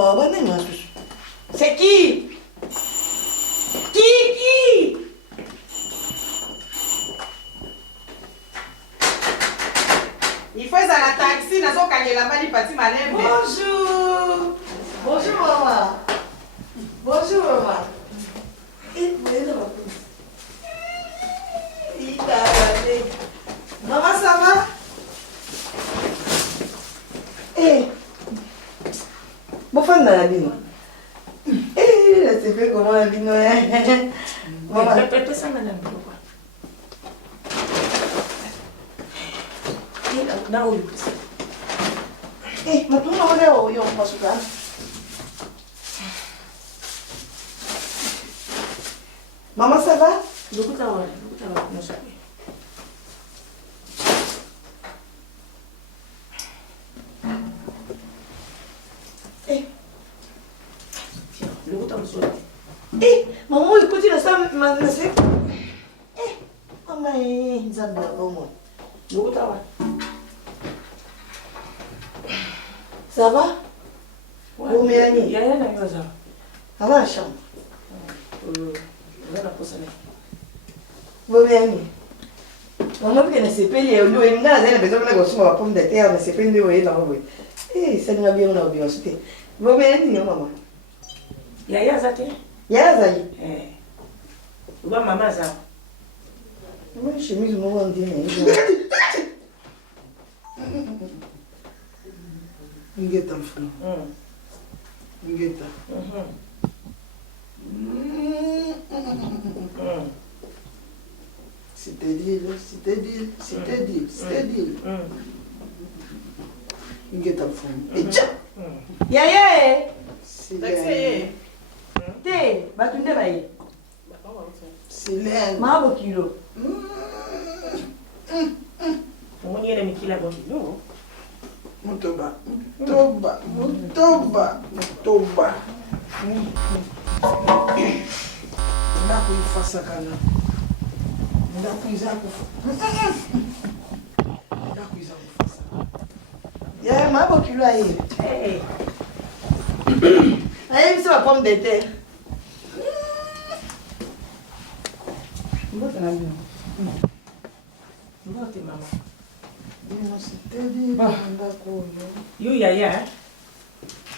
Oh, bonne nuit, moi. C'est qui? Qui? Il faut aller à la taxi, dans son cagné là-bas, il partit malin. Bonjour. Bonjour, maman. Bonjour, maman. Maman, ça va? Eh, bon, fan de la vie. Eh, là, c'est fait comment la vie, hein? Maman, Répétez ça, madame. Pourquoi? eh, ma tu non volevo io un po' su casa. Maman, ça va? Lokuta wa kunosha. Eh, Tiens, lokuta wa eh, maman, écoutez, là, ça, ma, c'est... Eh, maman, ils ont bien au moins. Lokuta wa. Ça va? Vous m'aimez? Yaya na yoza. Ça va, la chambre? Wana posane. Vous m'aimez? Maman, vous connaissez pas les olio, et nous, on a besoin de gosser ma pomme de terre, mais c'est pas une de vous, là, oui. Eh, ça nous a bien, on a bien, c'était. Vous m'aimez, maman? Yaya zate? Yazayi. Uba mama za. Moi, chemise, moi, on dit, Ngeta mfano. Ngeta. C'est-à-dire. Ngeta mfano. Echa. Yaya, Taxi. te, batunde baye. Silène. Mabo kilo. Mwenye na mikila bo. Mutoba. Ndakuifasa kana. Ndakuiza kufasa. Yaya, mabo kilo aye. Eh. Aye, mi se ma pomme de terre. Mbota na mimi. Mbote mama. C'est-à-dire. Yo yaya.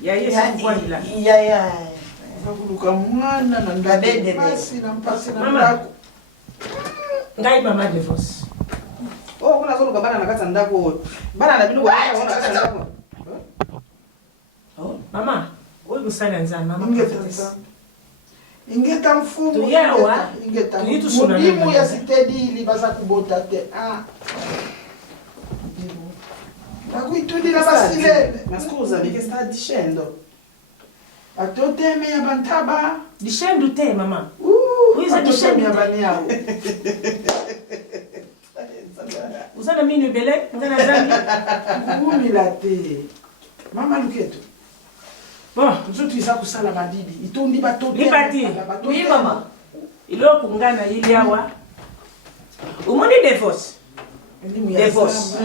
Yaya sikuvwalila. Yaya. Nakuluka mwana na Babede mpasi na Mama. ndako. Ngai mama divorce. Oh, kuna zolo kabana na kata ndako. Bana na binu kwa kata ndako. Mama, oyi kusana nzana mama. Ingeta mfumu. Tuyawa. Ingeta Tuyitu suna mudimu nana. ya sitedili basa kubota te. Ah. Nakuitundira basilene. Ma scusa, che sta dicendo? Atoteme ya bantaba. Dishendu te mama. Uiza Atoteme dishendu ya te. baniao. Uzana minu bele, ngana zami. Kumila te. Mama Luketo. Bon, Nzoto isa kusala madidi. Itondi batote. Lipati. Oui, maman. Iloko ngana yili awa. Umuni divorce. Divorce.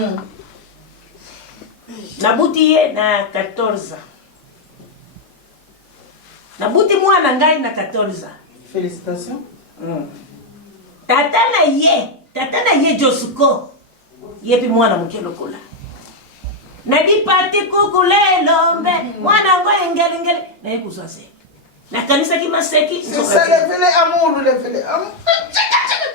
Nabuti ye na 14. Nabuti mwana ngai na 14. Félicitations. Tata na ye Josuko. Yepi mwana mkelokola. Nadi pati kukulelombe mwana ngo engele na yekusase. Na kanisa kimaseki. C'est ça le vele amour.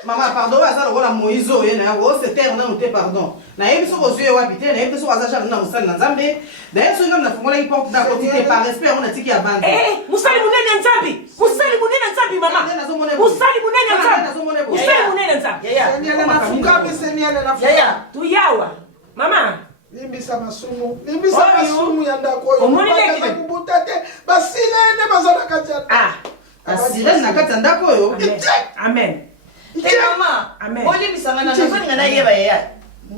Maman, pardon, ça le Moïse oye na wo c'est terre na te pardon. Na yebi so kozuye wa bité, na yebi so waza cha na musali na Nzambe. D'ailleurs so ngam na fongola porte da côté par respect on a tiki ya bande. Musali munene Nzambi. Musali munene Nzambi mama. Musali munene Nzambi. Musali munene Nzambi. Seniele na fukabi seniele na fukabi. Yaya. Tuyawa. Mama. Limbisa masumu. Limbisa masumu ya ndako yo. Omoni leki. Kubuta te. Basilene bazana katiata. Ah. Asile na kata ndako yo. Amen. Hey, mama. Amen. Oli bisangana na fani ngana yeba yaya.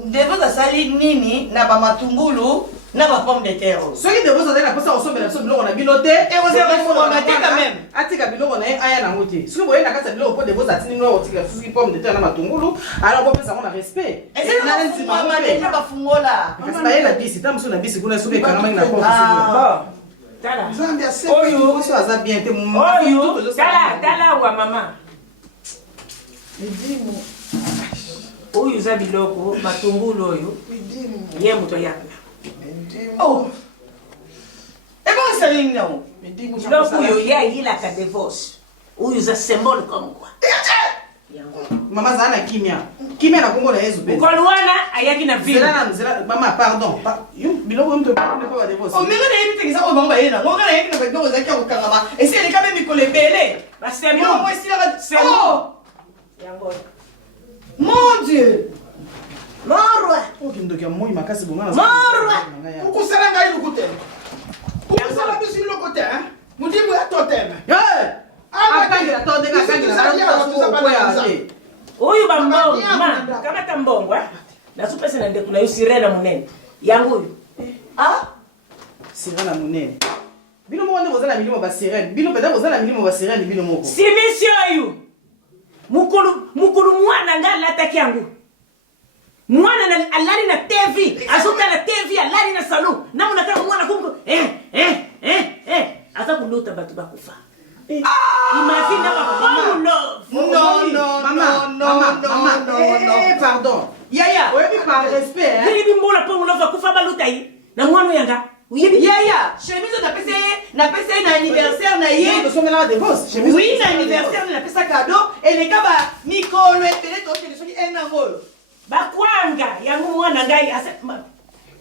Devo za sali nini na ba matungulu na ba pomme de terre. Soki de vous avez posa osombe na so biloko na binote. Et vous avez fondamenté quand même. Atika biloko na aya na ngote. Soki boye na kata biloko po de vous atini no otika soki pomme de terre na matungulu, alors bo pesa na respect. Et c'est na nti mama de na ba fungola. Parce que na bisi, tamuso na bisi kuna soki kana mangi na pomme. Bon. Tala. Nzambe ase. Oyo. So aza bien te mon. Oyo. Tala wa mama. Midimu. Oyo za biloko matungulu oyo. Midimu. Ye muto yanga. Midimu. Oh. Et bon, c'est une non. Midimu. Biloko oyo ya ila ka divorce. Oyo za symbole comme quoi. Maman za na kimia. Kimia na Kongo na Yesu pe. Kolwana ayaki na ville. Maman pardon. Biloko mto pas ba divorce. Oh, mais on a une technique, on va envoyer là. On a une technique, on va envoyer là. Et si elle est quand même collée. Ba symbole. Non, moi, si la C'est bon. Yango. Mon Dieu. Morwa. Okindoka moi makasi bongana. Morwa. Ukusala ngai lukute. Ukusala bisi lukute, hein? Mudimu ya totem. Eh! Akangira tonde kangira. Oyo bambongo ma kama tambongo na supesa na ndekula yo sirena munene yango oyo Sirena munene bino mo wande bozala milimo ba sirene bino peda bozala milimo ba sirene bino moko simisio oyo mukulu mwana nga lataki yango mwana alali na TV azuka na TV alali na salon namuna kama mwana kungo asa kuluta batu bakufa. Imagine our love. Non. Pardon. Yaya. Oui, par respect. Yeli bimbola pour love kufa baluta yi. Na mwana yanga. Yaya. Chemise na pesa na anniversaire na ye. Nous sommes là de boss. Oui, na anniversaire na pesa cadeau et les gars ba Nicole et to te soki enangolo. Bakwanga yangu mwana ngai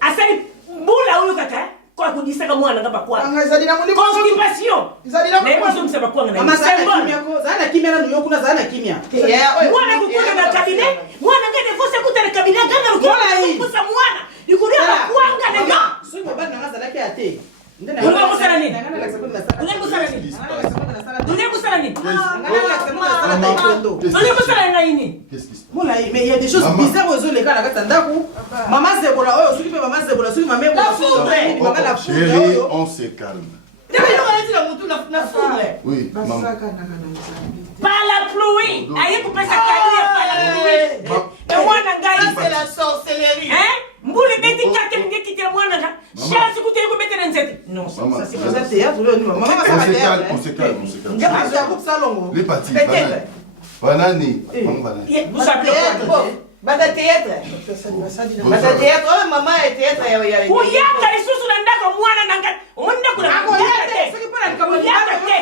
asali mbula huyu kaka. Kwa kudisaka mwana ngaba kwa. Angazali na mulimu. Constipation. Zalila na kwa msema bakwanga na. Mama zana kimia na nuyo kuna zana kimia. Mwana kukuta na kabine, mwana ngade fosa kuta na kabine ganga kukuta mwana. Nikuria bakwanga na nga. Sio mbona ngaza lake ate. Unga musala nini? Unga musala nini? Unga musala nini? Unga musala nini? Qu'est-ce qui se passe? Mola, mais il y a des choses bizarres aux les gars la kata ndaku. Maman Zebola, oh, celui qui maman Zebola, celui maman La foudre. Chérie, on se calme. Oui, maman. Par la pluie. Aïe pour passer par la pluie. Et mwana ngai C'est la sorcellerie. hein? Mbuli beti kake mngekite mwana nga. Chance kuté ko mettre na nzete. Non, ça Maman, c'est Vous pas êtes théâtre, maman va On se faire calme, théâtre. on se calme, on se calme. Ngapa za kusalongo. Les parties, banane. Banane. Maman, banane. Vous appelez quoi? Bata théâtre. Bata théâtre. Oh maman est théâtre ya. Kuyaka isusu na ndako mwana nanga. Umunda kuna Akoyate, ce qui parle comme il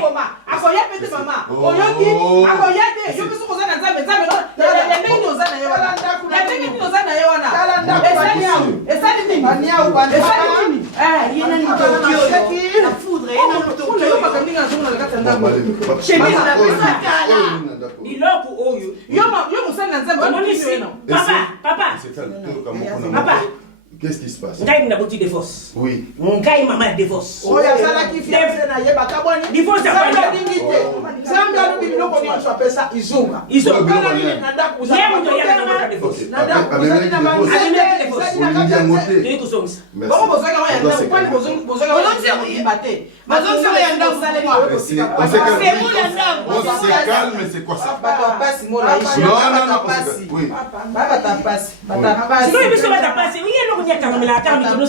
koma. Akoyate mama. Oyoki, akoyate. Yo biso kozana nzambe nzambe no. Ya mengi ozana yo wana. Ya mengi ozana yo wana. Esali nini? Baniao baniao. Esali nini? Yena ni Tokyo. La foudre, yena ni Tokyo. Yo makaminga nzonga na kata ndambo. Chemise na pesa kala. Iloko oyo. Yo musana nzambe Papa. Papa. Qu'est-ce qui se passe? Ngai na boti divorce. Oui. Ngai mama divorce. Oya sala kifiancé na yeba kaboni. Divorce ya Zambia kwanja. dingite. Zambia lubi biloko ni mtu pesa izunga. Izo. Kana nini nanda kuza. Yeye mtu yana na divorce. Nanda kuza ni na manzi. Ni kusomisa. Bongo bozaka wa yanda kwani bozaka wa yanda Mazonzo ya ndamu saleli. On se calme, c'est quoi ça? Bata pasi mola ishi. Non, oui. Baba tapasi. Bata pasi. Sio biso bata pasi. Uye no kunyaka ngamela kama mikono.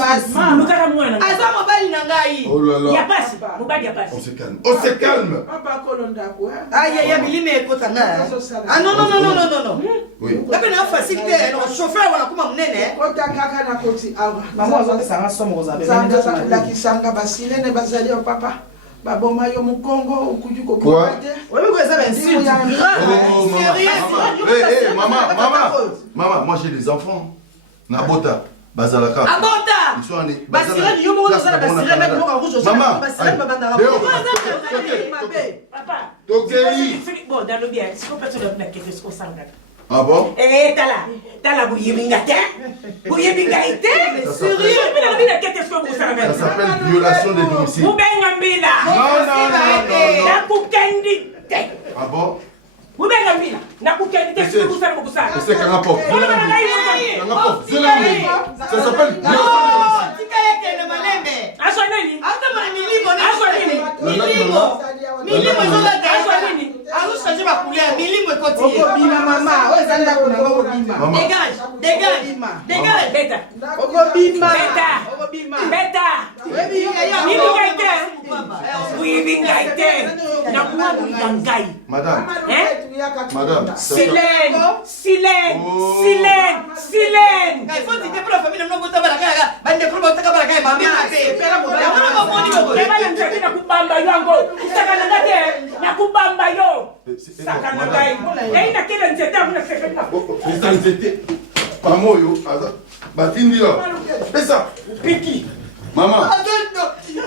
Lukaka mwana. Aza mobali na ngai. Oh là Ya là. pasi. Mubadi ya pasi. On se calme. On se calme. Papa kolonda ko. Ya bilime ekota nga. Ah non. Oui. Ngapi na facilité no chauffeur wana kuma munene. Kota kaka na koti awa. Maman azote sanga somo kozabe. Zanga la kisanga basilene bazali au papa. Baboma yo mukongo ukujuko Quoi? Oyo ko ezabe insulte grave. Oh, maman. Maman, moi j'ai des enfants. Nabota, Bazalaka. Abota. Ils sont nés. Basirani yo moko za basirani meko moko rouge. Maman. Basirani babanda. Papa. Tokei. Bon, dans le bien. C'est pas tout le monde qui est consacré. Ah bon? Tala bouyeminga te. Bouyeminga ite. Sérieux, Ça s'appelle violation des domiciles. Mubenga mbila. Non. Nakukendi te. Ah bon? Mubenga mbila. Nakukendi te. C'est qu'un rapport. Ça s'appelle violation des domiciles. Tika yake na malembe. Aswa nini? Hata mara milimo Aswa nini? milimo. Milimo zola gaza nini? Arusha jiba kulia milimo okobima mama oyo eza ndako nango okobima Dégage, dégage, dégage. Beta. okobima Beta. okobima Beta. Ibingaite. Ibingaite. Na mwa ngangai. Madame, Hein? madame. Silène, silène, silène, silène. Ebala nzete na kubamba yango. Sakana ngate na kubamba yo. Sakana ngai. Ei na kile nzete amuna sefena. Pesa nzete. Pamoyo. Batindi yo. Pesa. Piki. Maman. Attends,